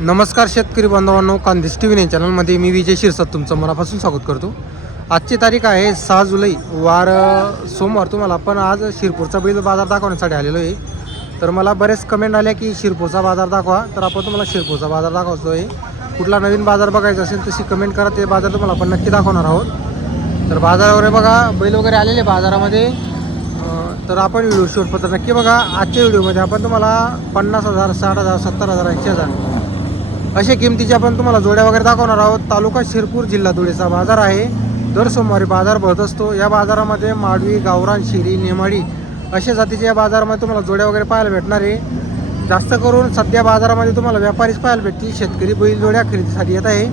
नमस्कार शेतकरी बांधवांनो, कांदिस टीव्ही चॅनलमध्ये मी विजय शिरसाट तुमचं मनापासून स्वागत करतो। आजची तारीख आहे 6 जुलै वार सोमवार। तुम्हाला आपण आज शिरपूरचा बैल बाजार दाखवण्यासाठी आलेलो आहे। तर मला बरेच कमेंट आल्या की शिरपूरचा बाजार दाखवा, तर आपण तुम्हाला शिरपूरचा बाजार दाखवतो आहे। कुठला नवीन बाजार बघायचा असेल तशी कमेंट करा, ते बाजार तुम्हाला आपण नक्की दाखवणार आहोत। तर बाजार वगैरे बघा, बैल वगैरे आलेले बाजारामध्ये। तर आपण व्हिडिओ शेवटपर्यंत नक्की बघा। आजच्या व्हिडिओमध्ये आपण तुम्हाला 50,000, 60,000, 70,000, 80,000 अशा किमतीचे आपण तुम्हाला जोड्या वगैरे दाखवणार आहोत। तालुका शिरपूर, जिल्हा धुळेचा बाजार आहे। दर सोमवारी बाजार भरत असतो। या बाजारामध्ये माडवी, गावरान, शिरी, नेमाडी अशा जातीच्या या बाजारामध्ये तुम्हाला जोड्या वगैरे पाहायला भेटणार आहे। जास्त करून सध्या बाजारामध्ये तुम्हाला व्यापारीच पाहायला भेटतील। शेतकरी बैल जोड्या खरेदीसाठी येत आहे।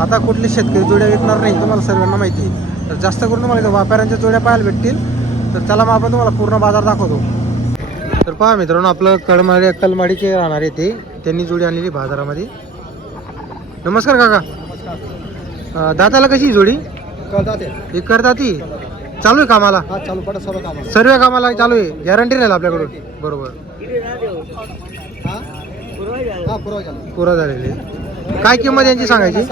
आता कुठले शेतकरी जोड्या विकणार नाही, तुम्हाला सर्वांना माहिती आहे। तर जास्त करून तुम्हाला इथं व्यापाऱ्यांच्या जोड्या पाहायला भेटतील। तर त्याला मग आपण तुम्हाला पूर्ण बाजार दाखवतो। तर पहा मित्रांनो, आपलं कलमाडीचे राहणार आहे ते, त्यांनी जोडी आणलेली बाजारामध्ये। नमस्कार काका, दाताला कशी जोडी? हे करतात ती चालू आहे कामाला? सर्व कामाला चालू आहे, गॅरंटी राहील आपल्याकडून? बरोबर, पुरा झालेली। काय किंमत यांची सांगायची?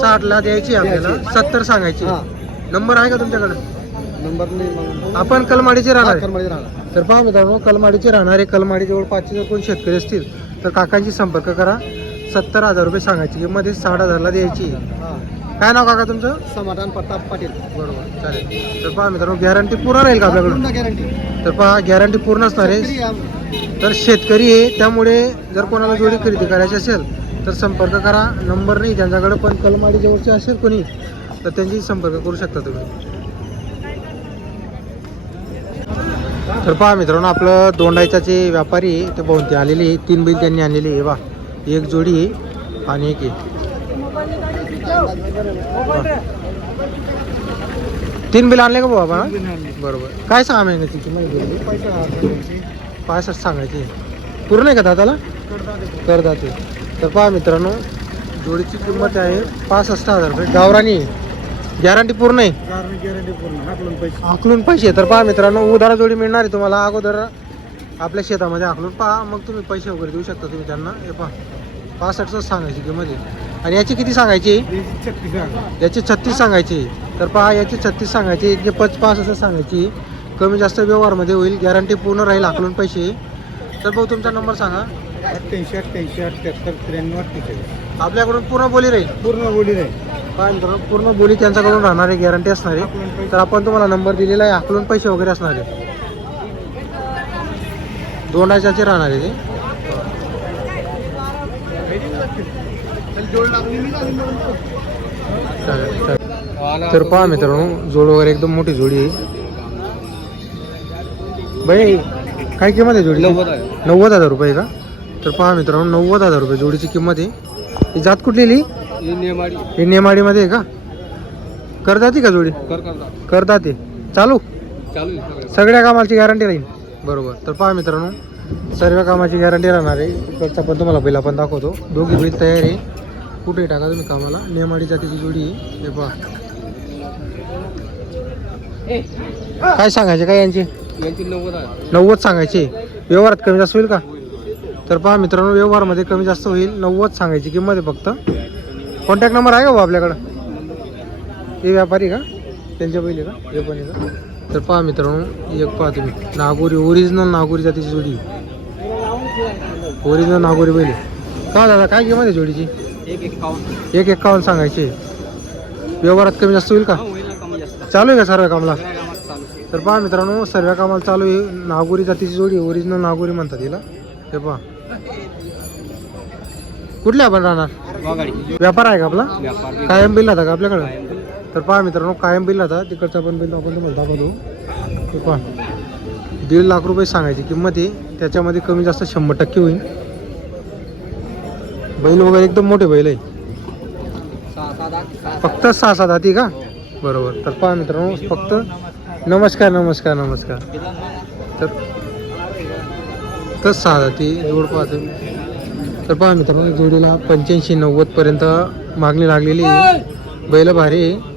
60ला द्यायची आपल्याला, 70 सांगायची। नंबर आहे का तुमच्याकडे? नंबर नाही, आपण कलमाडीचे राहणार तर पहा मित्रांनो, कलमाडीचे राहणारे, कलमाडी जवळ 500 जर कोण शेतकरी असतील तर काकांशी संपर्क करा। 70,000 रुपये सांगायची किंमत, 60,000ला द्यायची। काय नाव काका तुमचं? समाधान प्रताप पाटील। बरोबर, चालेल। तर पहा मित्रांनो, गॅरंटी पूर्ण राहील का आपल्याकडून? तर पहा, गॅरंटी पूर्ण असणार आहे। तर शेतकरी आहे, त्यामुळे जर कोणाला जोडी खरेदी करायची असेल तर संपर्क करा। नंबर नाही त्यांच्याकडे, पण कलमाडी जवळचे असेल कोणी तर त्यांची संपर्क करू शकता तुम्ही। तर पहा मित्रांनो, आपलं दोंडायचाचे व्यापारी आहे, ते बहुते आलेले आहे। 3 बैल त्यांनी आणलेली आहे बा, एक जोडी आहे आणि एक आहे। 3 बैल आणले का भाऊ आपण? बरोबर, काय सांगा महिन्याची किंमत? 65 सांगायची। पूर्ण आहे का दादाला? करदाते। तर पहा मित्रांनो, जोडीची किंमत आहे 65,000 रुपये। गावरानी गॅरंटी पूर्ण आहे, आकलून पैसे। तर पहा मित्रांनो, उधारा जोडी मिळणार आहे तुम्हाला। अगोदर आपल्या शेतामध्ये आकलून पहा, मग तुम्ही पैसे वगैरे देऊ शकता तुम्ही त्यांना। हे पहा, 65 सांगायची किंमत आहे। आणि याची किती सांगायची? याची 36 सांगायची। तर पहा, याची 36 सांगायची, याची 65 सांगायची। कमी जास्त व्यवहारमध्ये होईल, गॅरंटी पूर्ण राहील, आकलून पैसे। तर भाऊ तुमचा नंबर सांगा। 88 88 78 93 48। आपल्याकडून पूर्ण बोली राहील? पूर्ण बोली नाही, काय मित्रांनो, पूर्ण बोली त्यांच्याकडून राहणार आहे, गॅरंटी असणार आहे। तर आपण तुम्हाला नंबर दिलेला आहे, आकलून पैसे वगैरे असणार आहे। दोंडाच्याचे राहणार आहे ते। तर पहा मित्रांनो, जोड वगैरे एकदम मोठी जोडी आहे। बाई काय किंमत आहे जोडी? 90,000 रुपये का? तर पहा मित्रांनो, 90,000 रुपये जोडीची किंमत आहे। ही जात कुठलेली? हे नेमाडीमध्ये आहे का? करदाती का जोडी? करदाती चालू सगळ्या कामाची गॅरंटी राहील? बरोबर। तर पहा मित्रांनो, सर्व कामाची गॅरंटी राहणार आहे। इकडचा पण तुम्हाला बैल आपण दाखवतो। दोघी बैल तयार आहे, कुठे टाका तुम्ही कामाला। नेमाडी जातीची जोडी आहे। हे पहा, काय सांगायचे काय यांची? 90 सांगायचे। व्यवहारात कमी जास्त होईल का? तर पहा मित्रांनो, व्यवहारमध्ये कमी जास्त होईल। 90 सांगायची किंमत आहे फक्त। कॉन्टॅक्ट नंबर आहे का भाऊ आपल्याकडं? हे व्यापारी का? त्यांच्या बैल आहे का? हे पण आहे का? तर पहा मित्रांनो, एक पहा तुम्ही, नागोरी, ओरिजिनल नागोरी जातीची जोडी, ओरिजिनल नागोरी बैल आहे का दादा? काय किंमत आहे जोडीची? 151 सांगायची। व्यवहारात कमी जास्त होईल का? चालू आहे का सर्व कामाला? तर पहा मित्रांनो, सर्व कामाला चालू आहे। नागोरी जातीची जोडी, ओरिजिनल नागोरी म्हणतात तिला। हे पहा, कुठले आपण राहणार? व्यापार आहे का आपला? कायम बिल राहता का आपल्याकडं? तर पहा मित्रांनो, कायम बिल राहता, तिकडचा पण बिल आपण तुम्हाला दाखवतो। हे पहा, 1.5 लाख रुपये सांगायची किंमत आहे। त्याच्यामध्ये कमी जास्त 100% होईल। बैल वगैरे एकदम मोठे बैल आहे, फक्त 6-7 हाती का? बरोबर। तर पहा मित्रांनो, फक्त नमस्कार नमस्कार नमस्कार। तर 6 हाती जोड पाहतो। तर पहा मित्रांनो, जोडीला 85-90 पर्यंत मागणी लागलेली आहे। बैल भारी आहे।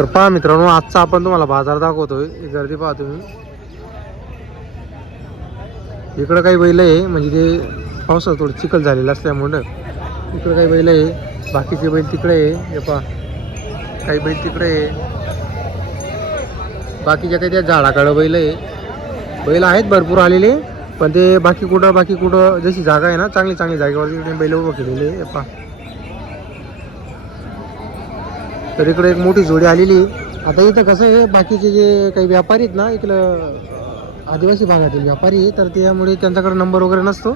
तर पहा मित्रांनो, आजचा आपण तुम्हाला बाजार दाखवतोय. गर्दी पहा तुम्ही. इकडं काही बैल आहे, म्हणजे ते पावसात थोडं चिखल झालेलं असल्यामुळं इकडं काही बैल आहे. बाकीचे बैल तिकडे आहे. हे पहा, काही बैल तिकडे आहे. बाकीच्या काही त्या झाडाकडं बैल आहे. बैल आहेत भरपूर आलेले, पण ते बाकी कुठं जशी जागा आहे ना, चांगली जागेवर तिकडे बैल उभं केलेले आहे. पहा, तर इकडे एक मोठी जोडी आलेली. आता इथं कसं आहे, बाकीचे जे काही व्यापारी आहेत ना, इकडं आदिवासी भागातील व्यापारी आहे, तर त्यामुळे त्यांच्याकडे नंबर वगैरे नसतो.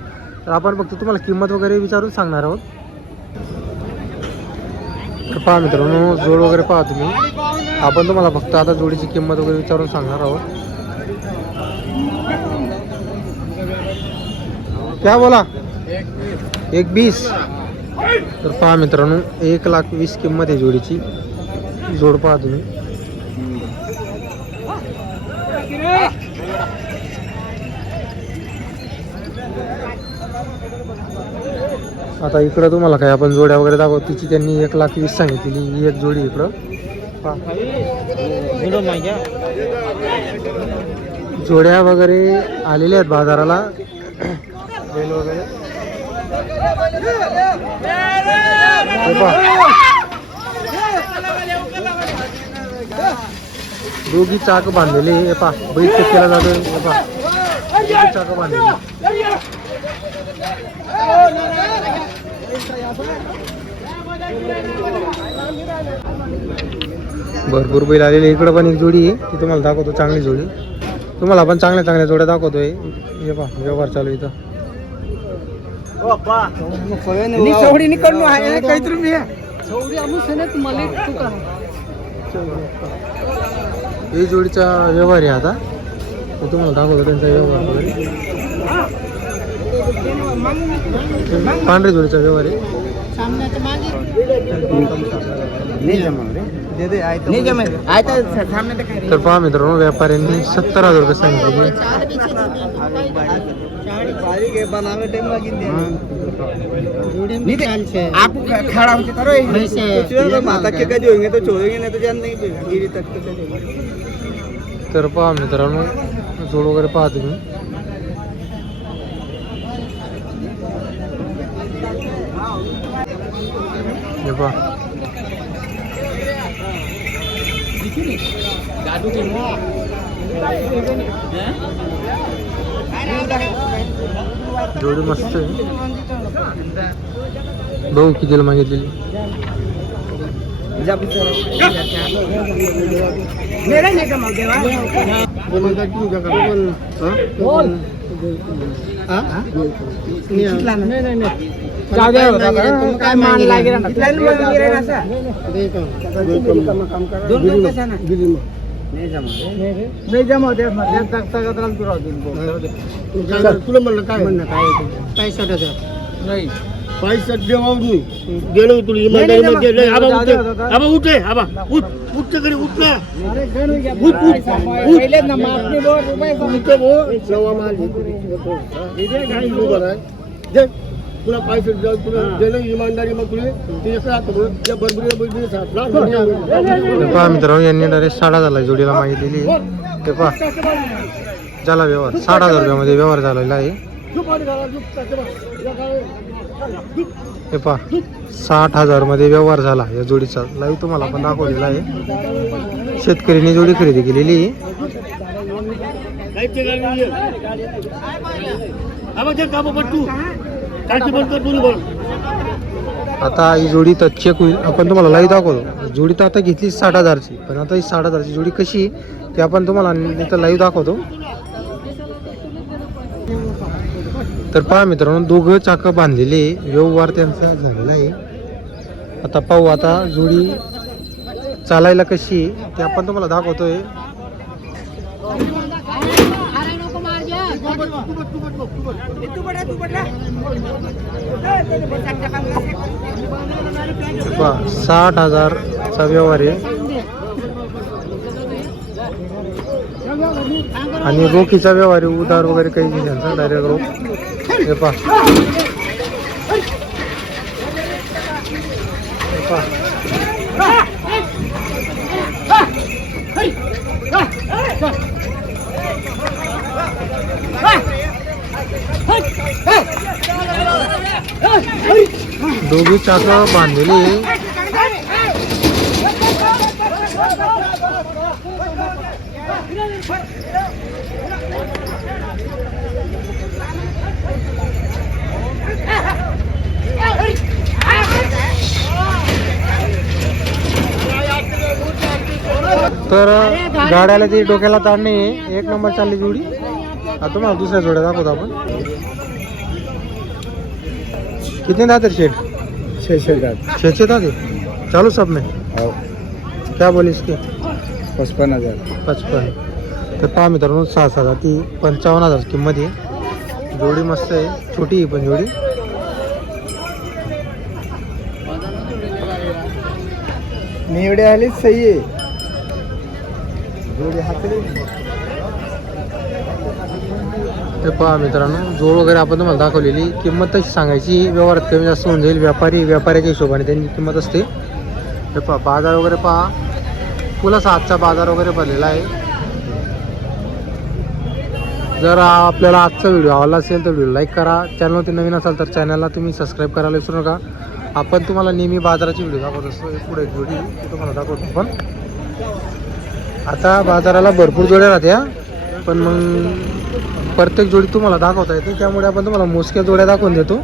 तर आपण फक्त तुम्हाला किंमत वगैरे विचारून सांगणार आहोत. तर पहा मित्रांनो, जोड वगैरे पहा तुम्ही. आपण तुम्हाला फक्त आता जोडीची किंमत वगैरे विचारून सांगणार आहोत. क्या बोला? 1,20,000. तर पहा मित्रांनो, 1,20,000 किंमत आहे जोडीची. जोड पहा तुम्ही. आता इकडं तुम्हाला काय आपण जोड्या वगैरे दाखवतो. तिची त्यांनी 1,20,000 सांगितलेली. ही एक जोडी इकडं पहा. जोड्या वगैरे आलेल्या आहेत बाजाराला. बैल वगैरे हे पहा, दोघी चाक बांधलेले. हे पहा, बैल चेक केला जातोय. हे पहा, दोघी चाक बांधलेली. भरपूर बैल आलेले. इकडं पण एक जोडी आहे, ती तुम्हाला दाखवतो. चांगली जोडी तुम्हाला आपण चांगल्या जोड्या दाखवतोय. हे पहा, व्यवहार चालू इथं. ही जोडीचा व्यवहार आहे. आता ते तुम्हाला दाखवतो त्यांचा व्यवहार वगैरे. पांढऱ्या जोडीचा व्यवहार आहे. तर पहा मित्रांनो, व्यापाऱ्यांनी 70,000 रुपये सांगितले. तर पहा मित्रांनो, जोड वगैरे पहा तुम्ही. हे पहा, जोडी मस्त आहे. भाऊ कितीला मागितलेली? काय मान लागेल नाही जमा तुला म्हणलं काय म्हणणं काय 60,000 नाही. 65 देवावर नाही गेलो तुला इमानदारीमध्ये. आबा उठे, आबा उठ, उठते घरी उठ ना. उठ उठ पहिले ना मागणी रुपये नवा माल दे तुला. पैसे तुला गेलं इमानदारी, मग तुला पहा मित्रांनो, यांनी डायरेक्ट 60,000 जोडीला मागितलेली. ते पहा, झाला व्यवहार. 60,000 रुपयामध्ये व्यवहार झालेला आहे. हे पहा, 60,000 मध्ये व्यवहार झाला या जोडीचा. लाईव्ह तुम्हाला आपण दाखवलेला आहे. शेतकऱ्यांनी जोडी खरेदी केलेली. आता ही जोडी तर चेक होईल. आपण तुम्हाला लाईव्ह दाखवतो. जोडी तर आता घेतली 60,000ची, पण आता ही 60,000ची जोडी कशी ते आपण तुम्हाला इथं लाईव्ह दाखवतो. तर पहा मित्रांनो, दोघं चाक बांधलेले. व्यवहार त्यांचा झालेला आहे. आता पाहू आता जोडी चालायला कशी ते आपण तुम्हाला दाखवतोय. पहा, 60,000चा व्यवहार आहे. आणि रोखीचा व्यवहार आहे. उधार वगैरे काही नाही त्यांचा, डायरेक्ट रोख. हे पहा, दोघी चाकं बांधलेली आहे. तर गाड्याला ती डोक्याला ताण नाही. एक नंबर चालली जोडी. आता तुम्हाला दुसऱ्या जोड्या दाखवतो आपण. कितने दाते शेठ? 6 दात. 6 दाते. चालू सब में क्या बोले इसके? 55,000. 55. तर पहा मित्रांनो 6 ती 55,000 किंमत आहे. जोडी मस्त आहे, छोटी आहे पण जोडी. निवडे आली सही आहे. जोडी हातले. ते पहा मित्रांनो जोड वगैरे आपण तुम्हाला दाखवलेली. किंमत तशी सांगायची, व्यवहारात कमी जास्त होऊन जाईल. व्यापाऱ्याच्या हिशोबाने त्यांची किंमत असते. हे पहा बाजार वगैरे पहा, फुलाचा आजचा बाजार वगैरे भरलेला आहे. जर आपल्याला आजचा व्हिडिओ आवडला असेल तर व्हिडिओ लाईक करा. चॅनलवरती नवीन असाल तर चॅनलला तुम्ही सबस्क्राईब करायला विसरू नका. आपण तुम्हाला नेहमी बाजाराची व्हिडिओ दाखवत असतो. पुढे एक जोडी ती तुम्हाला दाखवतो. पण आता बाजाराला भरपूर जोड्या राहत्या, पण मग प्रत्येक जोडी तुम्हाला दाखवता येते. त्यामुळे आपण तुम्हाला मोजक्या जोड्या दाखवून देतो.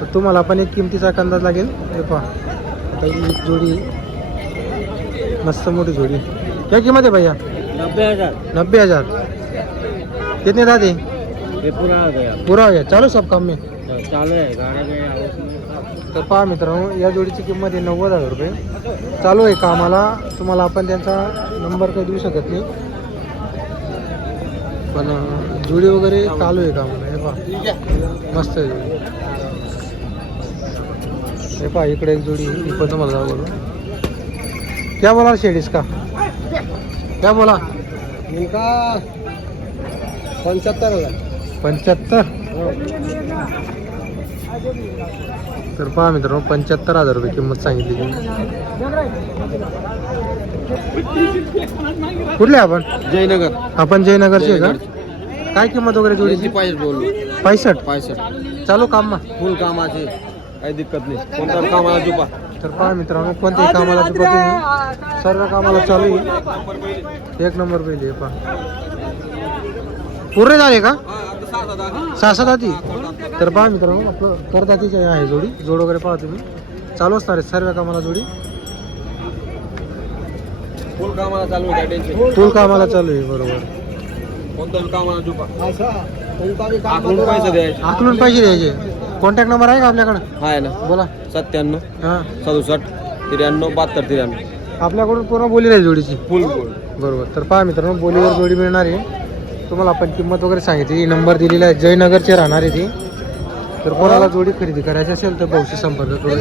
तर तुम्हाला पण एक किमतीचा अंदाज लागेल. हे पहा आता ही जोडी मस्त मोठी जोडी. क्या किंमत है भैया? 90,000. 90,000. कितने दादे? ये पूरा आ गया. पूरा हो गया. चालू सब काम में. चालू आहे. गाड्या गया. तर पहा मित्रांनो या जोडीची किंमत आहे 90,000 रुपये. चालू आहे कामाला. तुम्हाला आपण त्यांचा नंबर काही देऊ शकत नाही, पण जोडी वगैरे चालू आहे कामाला. हे पहा मस्त आहे जोडी. हे पहा इकडे एक जोडी ही पण तुम्हाला दाखवतो. क्या बोला शेड इसका? क्या बोला? इनका 75,000. 75. तर पहा मित्रांनो 75,000 रुपये किंमत सांगितली त्यांनी. कुठले आपण? जयनगर. आपण जयनगरचे आहे का? काय किंमत वगैरे जोडीची? 65. चालू काम मा फुल कामाचे, काही दिक्कत नाही. कोणत्या कामाला चुपा. तर पहा मित्रांनो कोणत्याही कामाला चुका तुम्ही, सर्व कामाला चालू आहे. एक नंबर पहिली आहे पहा. पूर्ण झाले का? 6 दाती. तर पहा मित्रांनो आपलं करदातीचे आहे जोडी. जोड वगैरे पहा तुम्ही. चालू असणार आहे सर्व कामाला जोडी. फुल कामाला चालू आहे. काय टेन्शन. फुल कामाला चालू आहे. बरोबर. कोणत्या कामाला चुपा. आकडून पैसे द्यायचे. आकलून पैसे द्यायचे. कॉन्टॅक्ट नंबर आहे का आपल्याकडं? आहे ना. बोला. 97 हां 67 93 72 93. आपल्याकडून पूर्ण बोली राहील जोडीची. फुल बरोबर. तर पहा मित्रांनो बोलीवर जोडी मिळणार आहे. तुम्हाला आपण किंमत वगैरे सांगितली. नंबर दिलेला आहे. जयनगरचे राहणार आहे ती. तर कोणाला जोडी खरेदी करायची असेल तर भाऊशी संपर्क करून